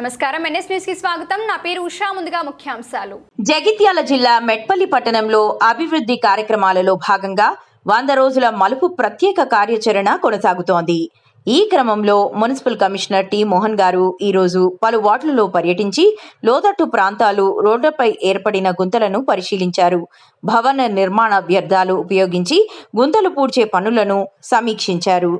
నమస్కారం, NS news కి స్వాగతం. నా పేరు ఉషా. ముందుగా ముఖ్యాంశాలు. జగిత్యాల జిల్లా మెట్పల్లి పట్టణంలో అభివృద్ధి కార్యక్రమాలలో భాగంగా 100 రోజుల మలుపు ప్రత్యేక కార్యాచరణ కొనసాగుతోంది. ఈ క్రమంలో మున్సిపల్ కమిషనర్ టి మోహన్ గారు ఈరోజు పలు వార్డులలో పర్యటించి లోతట్టు ప్రాంతాలు, రోడ్లపై ఏర్పడిన గుంతలను పరిశీలించారు. భవన నిర్మాణ వ్యర్థాలు ఉపయోగించి గుంతలు పూడ్చే పనులను సమీక్షించారు.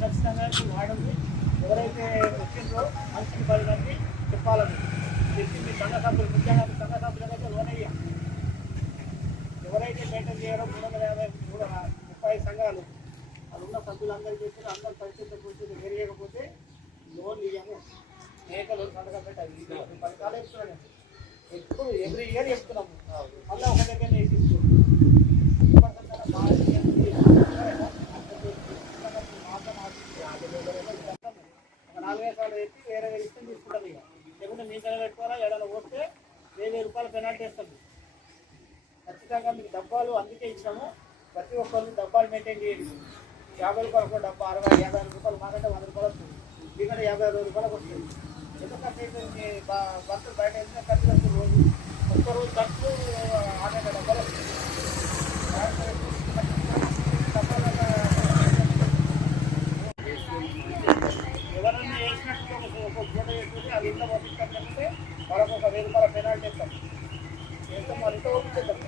ఖచ్చితంగా వాడండి. ఎవరైతే వచ్చిందో మంచి పనులన్నీ చెప్పాలని చెప్పి మీ సంఘ సభ్యులు, ముఖ్యంగా మీ సంఘ సభ్యులకైతే లోన్ అయ్యాం. ఎవరైతే మెయింటైన్ చేయడో 335 సంఘాలు అది ఉన్న సభ్యులందరికీ చెప్పి అందరూ పరిస్థితి కూర్చొని వేరియకపోతే లోన్ ఇవ్వము. మేకలు సంతకం పెట్టాలి. 10 కాలం చెప్తున్నాను, ఎప్పుడు ఎవ్రీ ఇయర్ చెప్తున్నాము. మళ్ళీ ఒక దగ్గర వేసిస్తున్నాం. ఒక 4,000 సార్లు ఎత్తి వేరే ఇష్టం తీసుకుంటుంది. ఇక లేకుంటే మీ దగ్గర పెట్టుకోవాలా, ఏదైనా పోస్తే 1,000 రూపాయలు పెనాల్టీ వేస్తుంది. ఖచ్చితంగా మీకు డబ్బాలు అందుకే ఇచ్చాము. ప్రతి ఒక్కరు డబ్బాలు మెయింటైన్ చేయండి. 50 రూపాయలు ఒక డబ్బా, 60, 50 రూపాయలు మాకంటే 100 రూపాయలు వస్తుంది. మీకంటే 50 రూపాయలకు వస్తుంది. ఎందుకంటే మీ భర్తలు బయట వెళ్తే ఖర్చు వస్తుంది. రోజు ఒక్క రోజు ఖర్చు 60 డబ్బాలు వస్తుంది. ఎవరన్నా వేసినట్టు ఒక ఫోటో వేసుకుంటే అది ఇంట్లో పంపించుకుంటే వాళ్ళకు ఒక 1,000 రూపాయల పెనాల్టీ ఇస్తాం. వాళ్ళ ఇంట్లో పంపించేద్దాం.